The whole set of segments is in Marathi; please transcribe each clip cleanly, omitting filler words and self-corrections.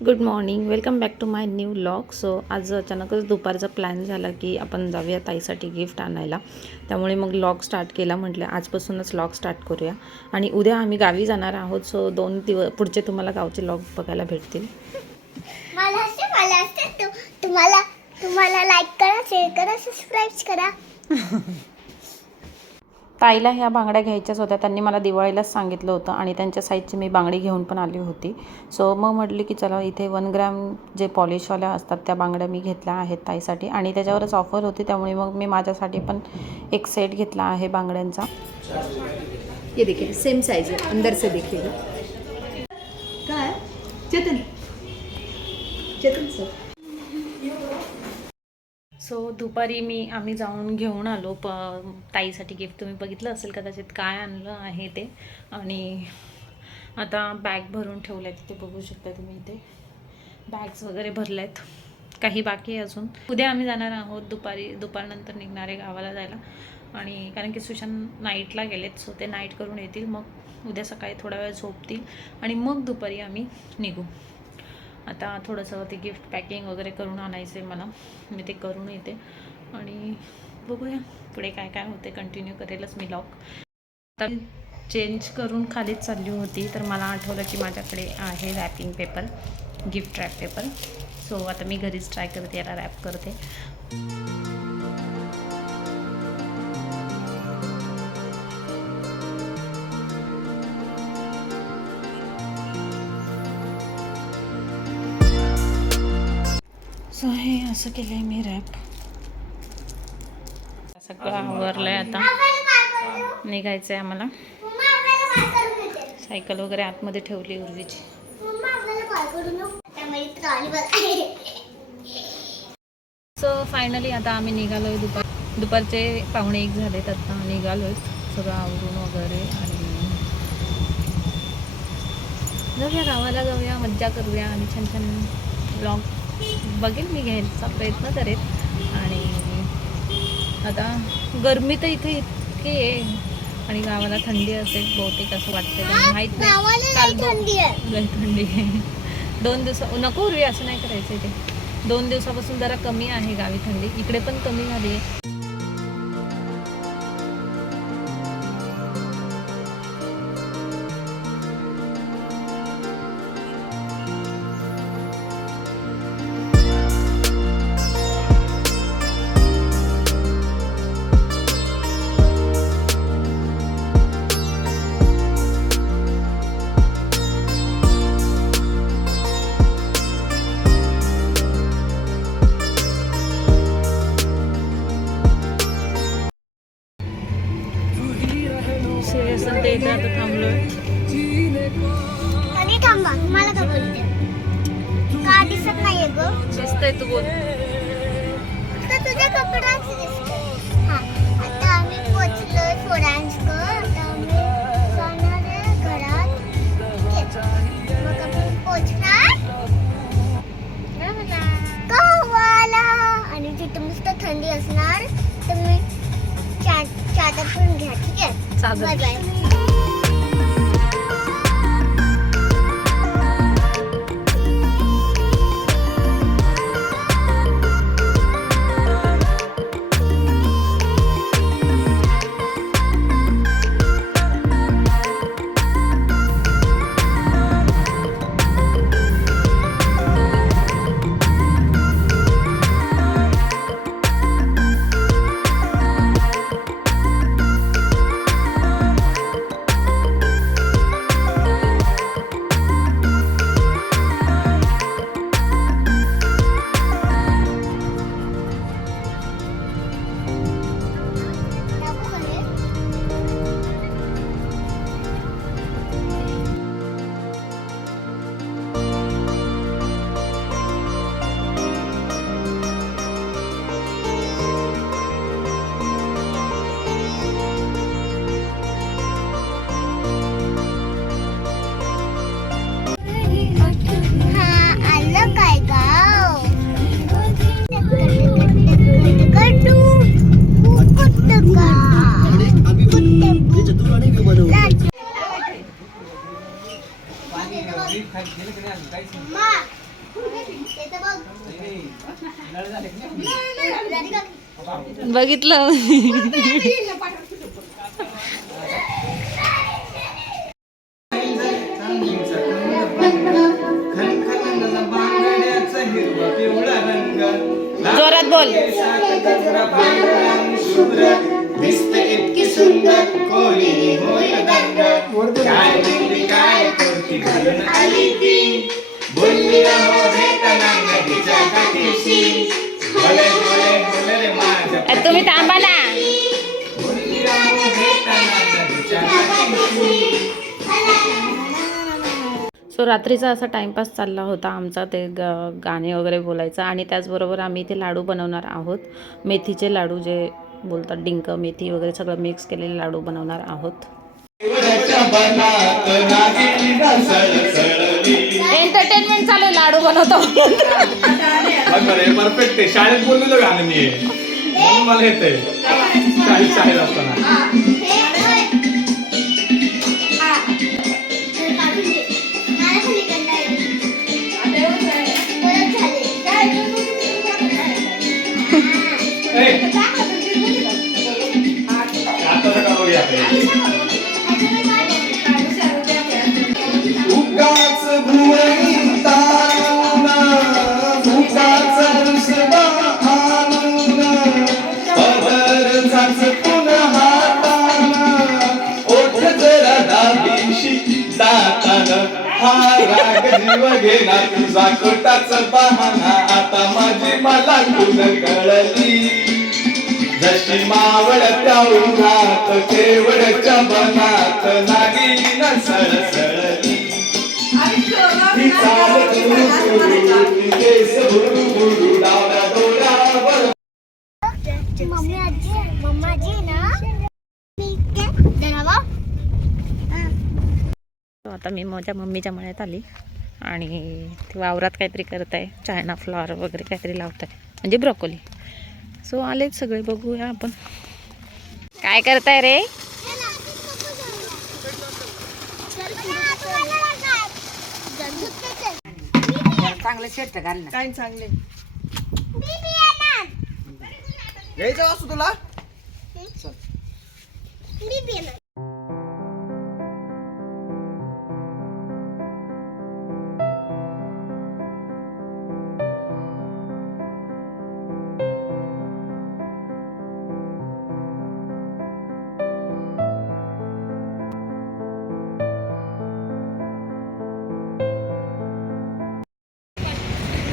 Good morning, welcome back to my new vlog. So आज अचानकच दुपारचा प्लॅन झाला की आपण जाऊया ताईसाठी गिफ्ट आणायला. त्यामुळे मग व्लॉग स्टार्ट केला. म्हटलं आजपासूनच व्लॉग स्टार्ट करूया. आणि उद्या आम्ही गावी जाणार आहोत. सो 2 दिवस पुढचे तुम्हाला गावचे व्लॉग बघायला भेटतील. तुम्हाला लाईक करा, शेअर करा, सबस्क्राईब करा. ताईला ह्या बांगड्या घ्यायच्याच होत्या. त्यांनी मला दिवाळीलाच सांगितलं होतं आणि त्यांच्या साईजची मी बांगडी घेऊन पण आली होती. सो मग म्हटली की चला इथे 1 ग्रॅम जे पॉलिशवाल्या असतात त्या बांगड्या मी घेतल्या आहेत ताईसाठी. आणि त्याच्यावरच ऑफर होती, त्यामुळे मग मी माझ्यासाठी पण एक सेट घेतला आहे बांगड्यांचा. ये देखिए सेम साइज है, अंदर से देखिएगा. काय चेतन चेतन सर. सो दुपारी आम्ही जाऊन घेऊन आलो ताईसाठी गिफ्ट. तुम्ही बघितलं असेल कदाचित काय आणलं आहे ते. आणि आता बॅग भरून ठेवलं आहे तिथे, बघू शकता तुम्ही. इथे बॅग्स वगैरे भरल्या आहेत, काही बाकी आहे अजून. उद्या आम्ही जाणार आहोत दुपारनंतर निघणारे गावाला जायला. आणि कारण की सुशांत नाईटला गेलेत, सो ते नाईट करून येतील. मग उद्या सकाळी थोडा वेळ झोपतील आणि मग दुपारी आम्ही निघू. आता थोडंसं ते गिफ्ट पॅकिंग वगैरे करून आणायचं आहे मला. मी ते करून येते आणि बघूया पुढे काय काय होते. कंटिन्यू करेलच मी व्लॉग. आता चेंज करून खालीच चालली होती तर मला आठवलं की माझ्याकडे आहे wrapping paper, gift wrap paper. So आता मी घरीच ट्राय करते, याला रॅप करते. सो हे असं केलं आहे मी रॅप. सगळं आवरलं आहे, आता निघायचं आहे आम्हाला. सायकल वगैरे आतमध्ये ठेवली उर्वीची. सो फायनली आता आम्ही निघालो आहे. दुपारचे 1:45 झालेत. आता निघालो आहे सगळं आवरून वगैरे. आणि जाऊया गावाला, जाऊया, मज्जा करूया आणि छान छान व्लॉग बघेल मी, घ्यायचा प्रयत्न करेल. आणि आता गरमी तर इथे इतकी आहे आणि गावाला थंडी असेल बहुतेक असं वाटतं, माहीत नाही. काल थंडी आहे. 2 दिवस नको उरवी, असं नाही करायचं. इथे 2 दिवसापासून जरा कमी आहे गावी थंडी. इकडे पण कमी झाली आहे. ते इथे आता थांबलोय. आणि थांबा, मला का बोलते? का दिसत नाहीये ग? दिसतंय, तू बोल. तर तुझ्या कपड्याच दिसतंय. हा, आता आम्ही पोहोचलोय फोरांजकर. आता आम्ही जाणार आहे घरात. मग आपण पोहोचणार गावाला. आणि तिथं मस्त थंडी असणार, तर मी चादर पण घ्या, ठीक आहे? Bye bye. ते तर बघ. बघितलं. जोरात बोल. दिसते इतकी सुंदर कोणी होईल दंग काय बोलली काय कोणती घालून आली ती बोलली राहो भेटना नदीच्या काठीशी बोले बोले बोले रे माझ्या तुम्ही थांबा ना. बोलली राहो भेटना नदीच्या काठीशी. सो रात्रीचा असा टाईमपास चालला होता आमचा, ते गाणे वगैरे बोलायचं आणि त्याचबरोबर आम्ही ते लाडू बनवणार आहोत. मेथीचे लाडू जे बोलतात, डिंक मेथी वगैरे सगळं मिक्स केलेले लाडू बनवणार आहोत. एंटरटेनमेंट चालू आहे, लाडू बनवतो. परफेक्ट आहे. शाळेत बोललेलं गाणं मी आहे म्हणून मला येतंय. शाळेत असताना उगाच भुवई तारून उगाच रुसवा आणून पदरचाच पुन्हा हातानं ओठ जरा दाबीशी दातानं हा राग जीव घेना तुझा खोटाच बहाना आता माझी मला तुझ कळली जशी मावळत्या उन्हात केवळच्या बनात नागिन सळसळली ती चालत ती केस भुरू डाव्या डोळ्यावर. मम्मा जी ना जरा आता मी माझ्या मम्मीच्या मळ्यात आली आणि ती वावरात काहीतरी करत आहे, चायना फ्लॉवर वगैरे काहीतरी लावत आहे, म्हणजे ब्रोकोली. सो आलेच सगळे, बघूया आपण काय करताय रे. चांगलं शेट घाल ना. काय चांगले यायचं असू तुला.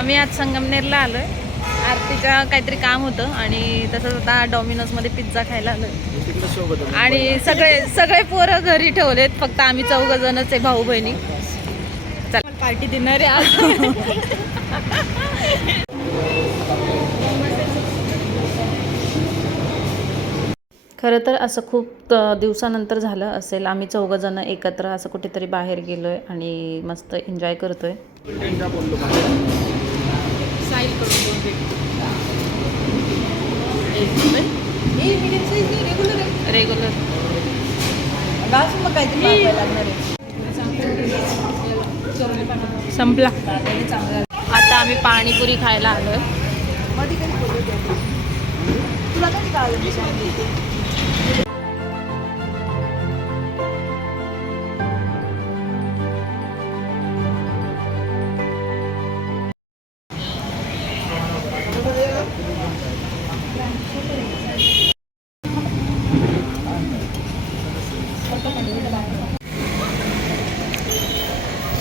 आम्ही आज संगमनेरला आलो आहे. आरतीच्या काहीतरी काम होतं आणि तसंच आता डॉमिनोजमध्ये पिझ्झा खायला आलो आहे. आणि सगळे पोरं घरी ठेवलेत, फक्त आम्ही 4 जणच आहे, भाऊ बहिणी. चल पार्टी देणार आहे आज. खरं तर असं खूप दिवसानंतर झालं असेल, आम्ही 4 जण एकत्र असं कुठेतरी बाहेर गेलो आहे आणि मस्त एन्जॉय करतो आहे. रेग्युलर संपला. आता आम्ही पाणीपुरी खायला आलोय. तुला कधी कळालं?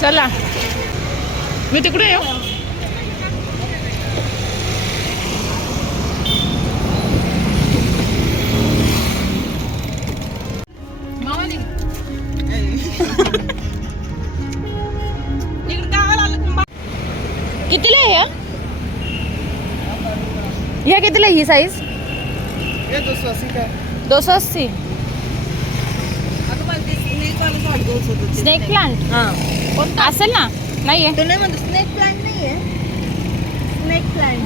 चला मी तिकडे येऊ. कितीला आहे ह्या कितीला ही साईज? 280. स्नेक प्लांट असेल ना? नाही आहे. तो नाही म्हणतो स्नेक प्लांट नाही आहे. स्नेक प्लांट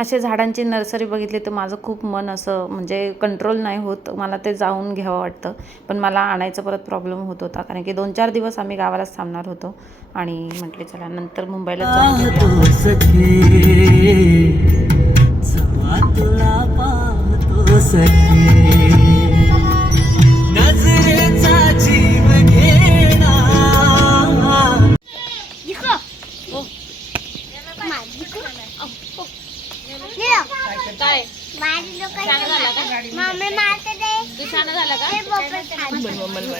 असे झाडांची नर्सरी बघितली तर माझं खूप मन असं म्हणजे कंट्रोल नाही होत, मला ते जाऊन घ्यावं वाटतं. पण मला आणायचा परत प्रॉब्लेम होत होता, कारण की 2-4 दिवस आम्ही गावालाच थांबणार होतो आणि म्हटले चला नंतर मुंबईला जाऊन घेऊया. काय छान झाला का? मम्मी मारते दे. तू छान झाला का? हे पप्पा छान.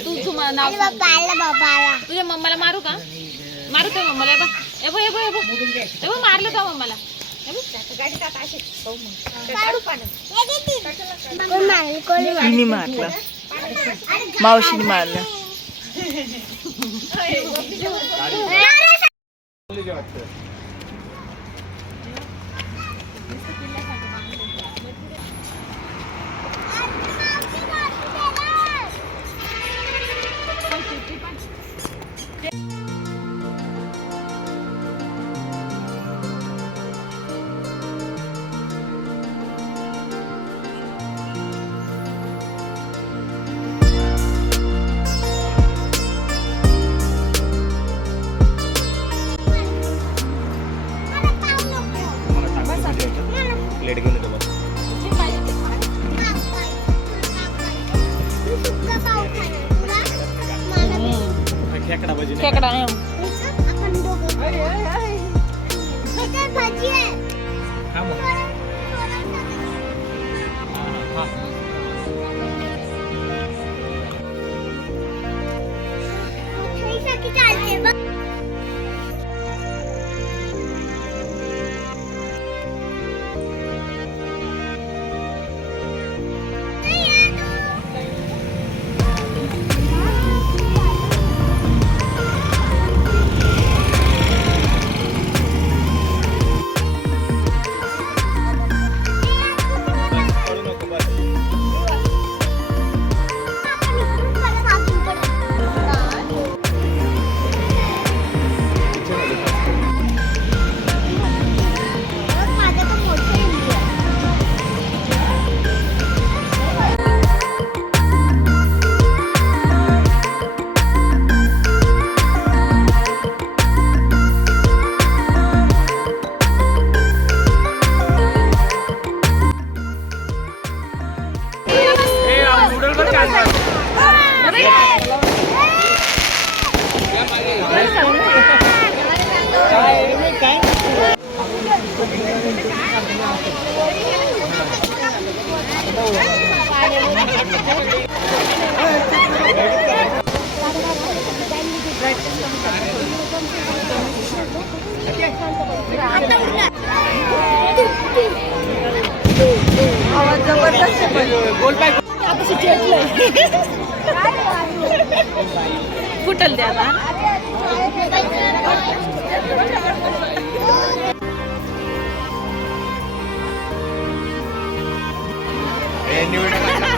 तू नाव आणि बाबाला तुझ्या मम्माला मारू का? मारू का मम्माला? ए बघ मारलं का मम्माला? तिने मारलं, मावशीने मारलं. प्लेट घेऊन येतो बघ. खेकडा भजी नाही खेकडा आपण दोघं भाजी आहे. खा मग. हा. खायसाठी चालते बघ. करू नको बस. माझं तर मोठं इंडिया. नूडल पण काढणार. आवाज जबरदस्त आहे पण. गोल पाय. फुटल द्या आता. निवड